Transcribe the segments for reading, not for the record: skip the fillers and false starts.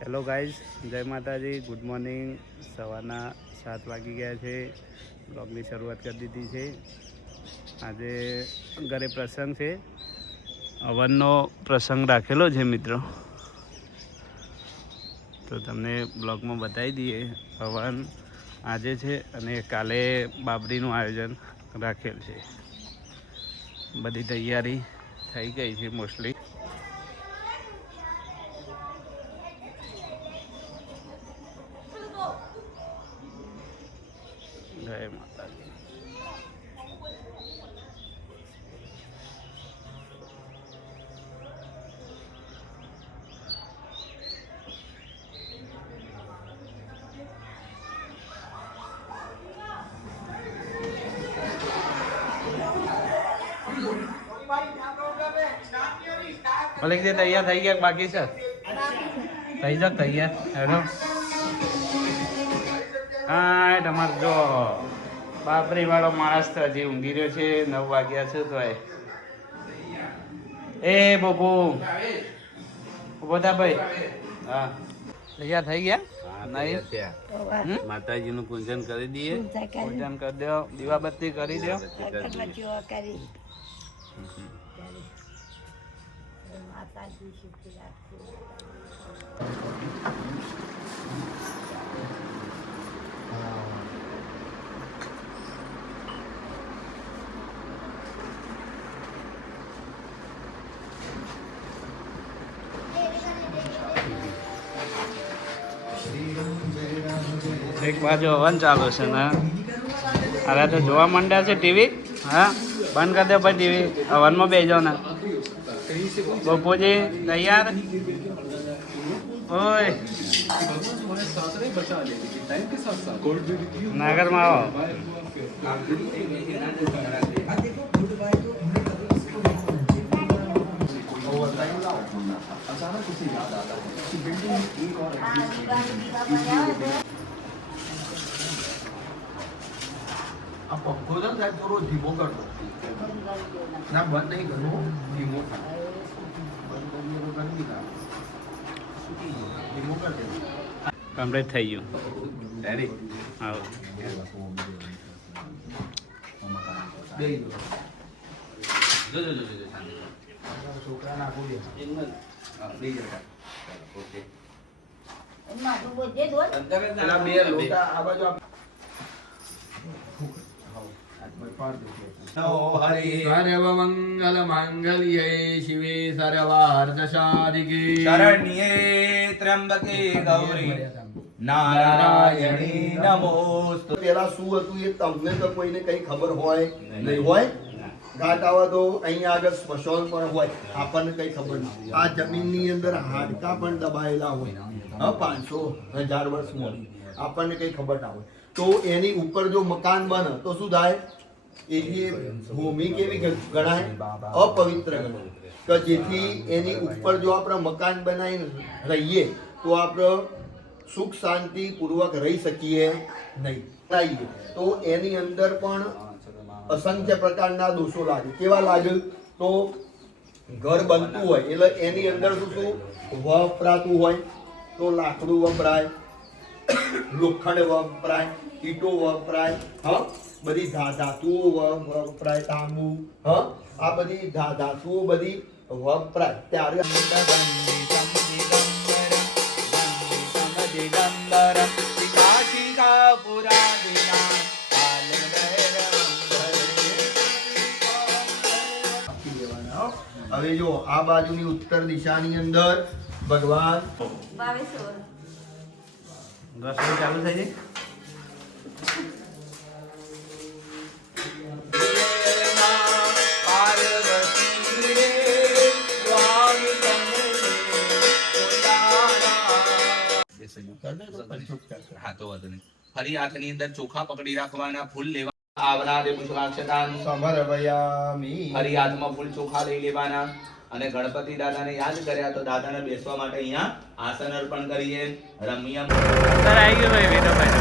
Hello guys, જય માતાજી, good morning. સવારના 7 વાગી ગયા છે. બ્લોગની શરૂઆત કરી દીધી છે. આજે ઘરે પ્રસંગ છે, હવનનો પ્રસંગ રાખેલો છે મિત્રો. તો તમને બ્લોગમાં બતાવી દઈએ. હવન આજે છે અને કાલે બાબરીનું આયોજન રાખેલ છે. બધી તૈયારી થઈ ગઈ છે મોસ્ટલી. જય માતાજી. મલિક જે તૈયાર થઈ ગયા બાકી છે? થઈ જાવ તૈયાર. હેલો હા, તમારે જો બાપરી વાળો માણસ તો હજી ઊંઘી રહ્યો છે. 9 વાગ્યા છે તો એ બબુ ઉભો થા ભાઈ. હા, તૈયાર થઈ ગયા? નહીં, માતાજીનું પૂજન કરી દઈએ. પૂજન કરી દો, દીવાબત્તી કરી દો. એક બાજુ હવન ચાલુ છે ને અરે તો જોવા માંડ્યા છે ટીવી. હા, બંધ કરી દો ભાઈ ટીવી. હવનમાં બેસી જાઓ ને. બપોજી તૈયાર? ઓય નાગરમાં આવો. આ પંખો છે ને થોડો ધીમો કરવો. ના, બંધ નહીં કરવો, ધીમો થાય. બંધ કરીએ તો ગરમી થાય. ધીમો કરી દેવો. કમ્પ્લીટ થઈ ગયું. રેડી? આવો. બેસી જાઓ. છોકરા નાખું દે. બેસી જતા. ઓકે. પેલા બે લોટા આ બાજુ આપ. સર્વમંગલ માંગલ્યે શિવે સર્વાર્થ સાધિકે શરણ્યે ત્ર્યંબકે ગૌરી નારાયણી નમોસ્તુ. પેલા શું હતું એ તમને તો કોઈને કઈ ખબર હોય નહીં હોય. ઘાટ આવા તો અહીંયા આગળ સ્મશાન પણ હોય, આપણને કઈ ખબર નહીં. આ જમીનની અંદર હાડકા પણ દબાયેલા હોય. 500,000 વર્ષ મોડી આપણને કઈ ખબર ના હોય. તો એની ઉપર જો મકાન બને તો શું થાય? એ ભૂમિ કેવી ગણાય? અપવિત્ર ગણાય. કે જેથી એની ઉપર જો આપણે મકાન બનાવીને રહીએ તો આપણે સુખ શાંતિ પૂર્વક રહી શકીએ નહીં. તો એની અંદર પણ અસંખ્ય પ્રકારના દોષો લાગે. કેવા લાગે? તો ઘર બનતું હોય એટલે એની અંદર શું વપરાતું હોય? તો લાકડું વપરાય, લોખંડ વપરાય, ઈંટો વપરાય, હા, બધી ધાતુઓ વપરાય, તાંબુ, હા, આ બધી ધાતુઓ બધી વપરાય. ત્યારે હવે જો આ બાજુની ઉત્તર દિશાની અંદર ભગવાન રસોઈ ચાલુ થઈ જાય. ફરી હાથની અંદર ચોખા પકડી રાખવાના, ફૂલ લેવા આવનારે પુષ્પાક્ષતાન સમર્પયામિ. ફરી હાથમાં ફૂલ ચોખા લઈ લેવાના અને ગણપતિ દાદાને યાદ કર્યા તો દાદાને બેસવા માટે અહીંયા આસન અર્પણ કરીએ. રમ્ય આવી ગયો ભાઈ વિનોભાઈ.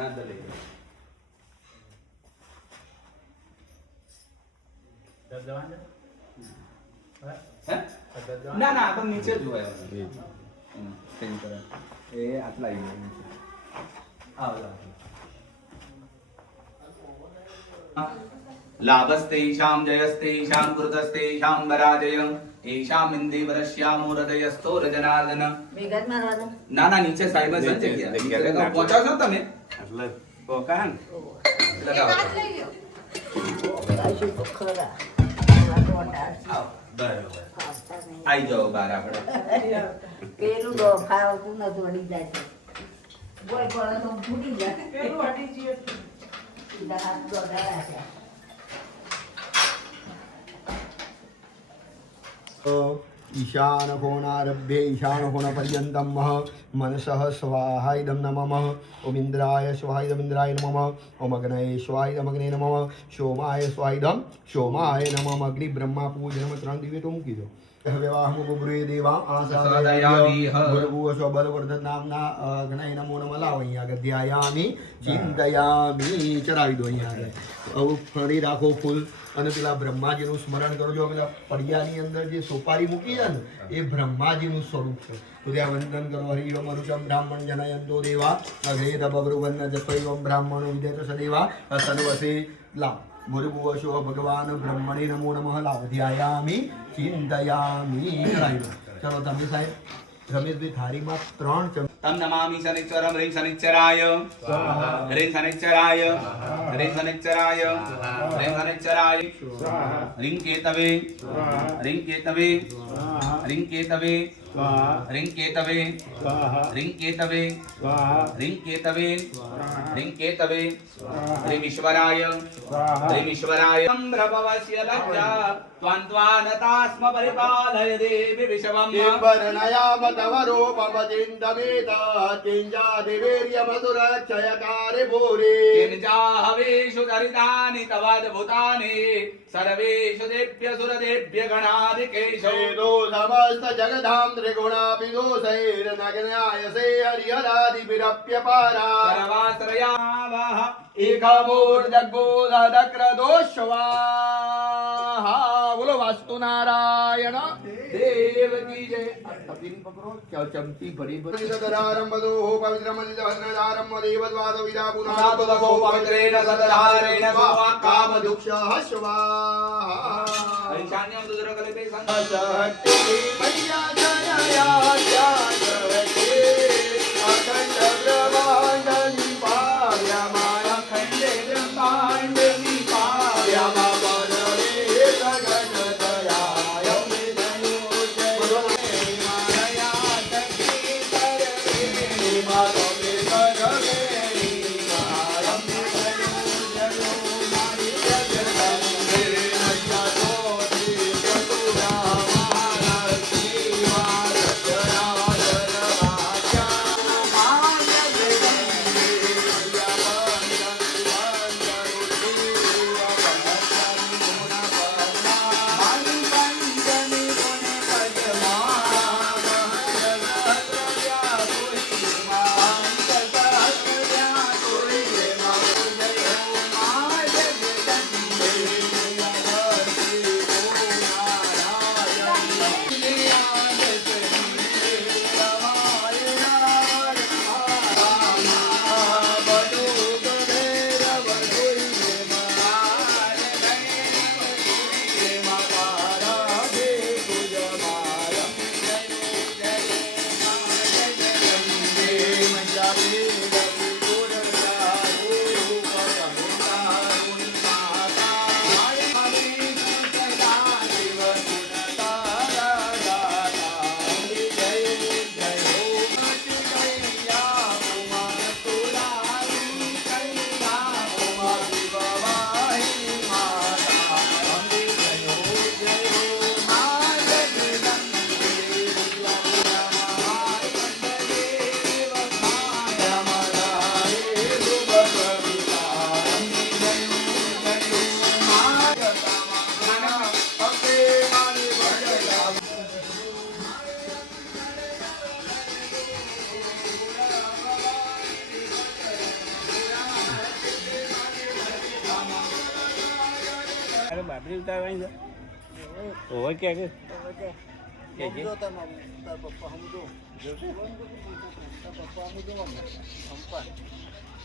આના અંદર લઈ જાઓ. હે? ના ના આપણે નીચે જ જોવાય એ આટલા આવી ગયા નીચે. લાભસ્તેષાં જયસ્તેષાં કૃતસ્તેષાં પરાજય એષાં ઇન્દ્રિવરસ્યામો હૃદયસ્થો રજનાર્દન. ના ના નીચે સાહેબ જ છે જગ્યા. પહોંચાવ છો તમે એટલે પોકાન લગાવો. આવો. બરાબર આઈ જાઓ બહાર આપણે. પેલું ડોફાવતું નથી વળી જાય છે. કોઈ પડે તો ફૂટી જાય. પેલું હટી ગયું. સીધા હાથ દોડાવ્યા છે. ईशान कोणारभ्य ईशान कोण पर्यंतम मनसः स्वाहा इदं नमः ओम इंद्राय स्वाहा इदं इंद्राय नमः ओम अग्नये स्वाहा इदं अग्नये नमः सोमाय स्वाहा इदं सोमाय नमः अग्नि ब्रह्मा पूजनम 3 दिव्य तो મૂકી દો. હવે વાહમો બુબ્રુએ દેવા આસાદયામીહ ગુરુવશો બલવર્ધન નામના ગણાય નમો નમઃ લાવ અહીંયા આગળ ધ્યાયામી ચિંતયામી ચડાવી દો અહીંયા આગળ. આવું ફરી રાખો ફૂલ અને પેલા બ્રહ્માજીનું સ્મરણ કરજો. પેલા પડિયાની અંદર જે સોપારી મૂકી છે ને એ બ્રહ્માજીનું સ્વરૂપ છે. તો ત્યાં વંદન કરો. હરિ ઓમ અરુચમ બ્રાહ્મણ જનયંતો દેવા અગ્રેત બબ્રુવન્ન જપૈવમ બ્રાહ્મણો વિદેત સદેવા સર્વસે લાવ ગુરુભુવશો ભગવાન બ્રહ્મણે નમો નમઃ લાવ ધ્યાયામી ચિંતયામી કરાવી દો. ચલો તમે સાહેબ રમેશભાઈ થાળીમાં 3 ચમચી તમ નમામિ શનિશ્ચરમ હ્રીં શનિશ્ચરાય હ્રીં શનિશ્ચરાય હ્રીં શનિશ્ચરાય હ્રીં શનિશ્ચરાય હ્રીં કેતવે હ્રીં કેતવે હ્રીં કેતવે હ્રીં કેતવે હ્રીં કેતવે હ્રીં કેતવે હ્રીં કેતવે હ્રીં ઈશ્વરાય હ્રીં ઈશ્વરાય બ્રભવસ્ય લજ્જા ત્વન્ત્વાનતાસ્મ પરિપાલય દેવી વિશ્વમ वर्णयाम तव रूपमचिन्तमेता किञ्जादिवीर्यमधुरक्षयकारि भूरि किञ्जाहवेषु चरितानि तवाद्भुतानि सर्वेषु देभ्य सुरदेभ्य गणाधिकेषु शेतो समस्त जगधां त्रिगुणाभिदोषैर्नग्नायसे हरिहरादिभिरप्यपारा सर्वाश्रयावः एकमूर्धगोधक्रदोष्वाहा बोलो वास्तु नारायण देव की जय तपीनी पकड़ो क्या चमकी भरी भरी दरारम बदो हो पवित्रम भद्रदारम देवद्वाद विदा पुनातो पुनातो पवित्रेण सदधारेण काम दुक्षः स्वाहा ईशान्यं रुद्रकल्पे शक्ति मैया जया शक्ति अखंड ब्रह्मांड निपार्यमान खण्डे ब्रह्माण्ड निपार्यमान બાબરી ઉતારવાની છે ઓવર કે કે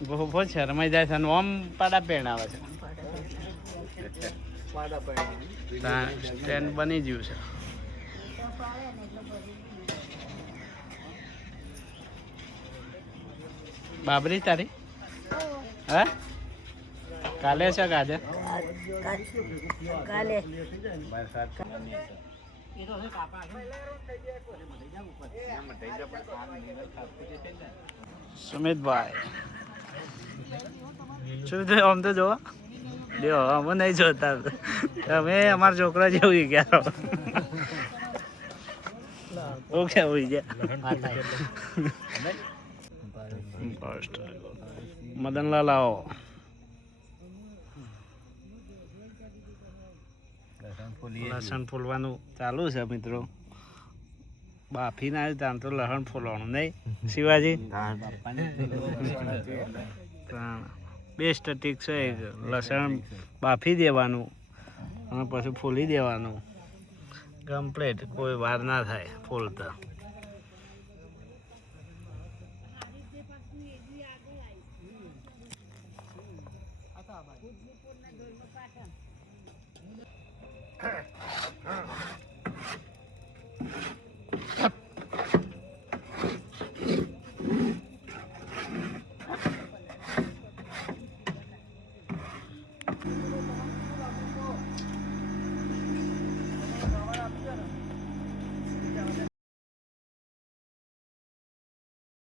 બહુ શરમાઈ જાય છે અને ઓમ પાડા પહેણાવે છે સ્ટેન્ડ બની ગયું છે બાબરી તારી હા કાલે છે કે આજે કાલે સુમિતભાઈ શું થયું આમ તો જોવા દેવો અમે નહીં જોતા તમે અમારા છોકરા જેવું ગયા ઓકે હોઈ ગયા મદનલાલ આવો લસણ ફૂલવાનું ચાલુ છે મિત્રો બાફી ના તાન તો લસણ ફૂલવાનું નહીં શિવાજી બેસ્ટ ટીક છે લસણ બાફી દેવાનું અને પછી ફૂલી દેવાનું કમ્પ્લીટ કોઈ વાર ના થાય ફૂલતા